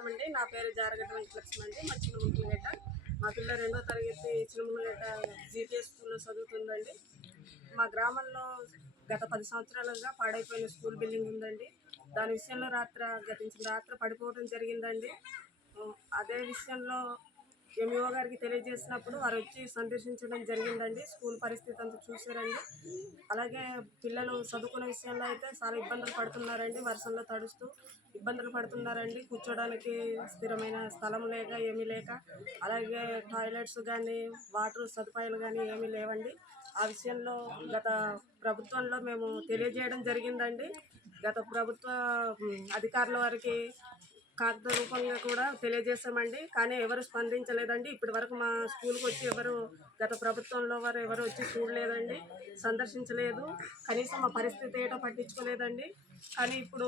నమస్కారం అండి. నా పేరు జారగడ్డ వెంకటలక్ష్మి అండి. మా చిన్నముంట్లగడ్డ. మా పిల్ల 2వ తరగతి చిన్నముంట్లగడ్డ జీపీఎస్ స్కూల్లో చదువుతుందండి. మా గ్రామంలో గత 10 సంవత్సరాలుగా పాడైపోయిన స్కూల్ బిల్డింగ్ ఉందండి. దాని విషయంలో గతించిన రాత్రి పడిపోవడం జరిగిందండి. అదే విషయంలో ఎంఈఓ గారికి తెలియజేసినప్పుడు వారు వచ్చి సందర్శించడం జరిగిందండి. స్కూల్ పరిస్థితి అంతా చూసారండి. అలాగే పిల్లలు చదువుకునే విషయంలో అయితే చాలా ఇబ్బందులు పడుతున్నారండి. వర్షంలో తడుస్తూ ఇబ్బందులు పడుతున్నారండి. కూర్చోడానికి స్థిరమైన స్థలం లేక ఏమీ లేక, అలాగే టాయిలెట్స్ కానీ వాటర్ సదుపాయాలు కానీ ఏమీ లేవండి. ఆ విషయంలో గత ప్రభుత్వంలో మేము తెలియజేయడం జరిగిందండి. గత ప్రభుత్వ అధికారుల వారికి కాగిత రూపంగా కూడా తెలియజేశామండి. కానీ ఎవరు స్పందించలేదండి. ఇప్పటి వరకు మా స్కూల్కి వచ్చి గత ప్రభుత్వంలో వారు ఎవరు వచ్చి చూడలేదండి, సందర్శించలేదు. కనీసం మా పరిస్థితి ఏటో పట్టించుకోలేదండి. కానీ ఇప్పుడు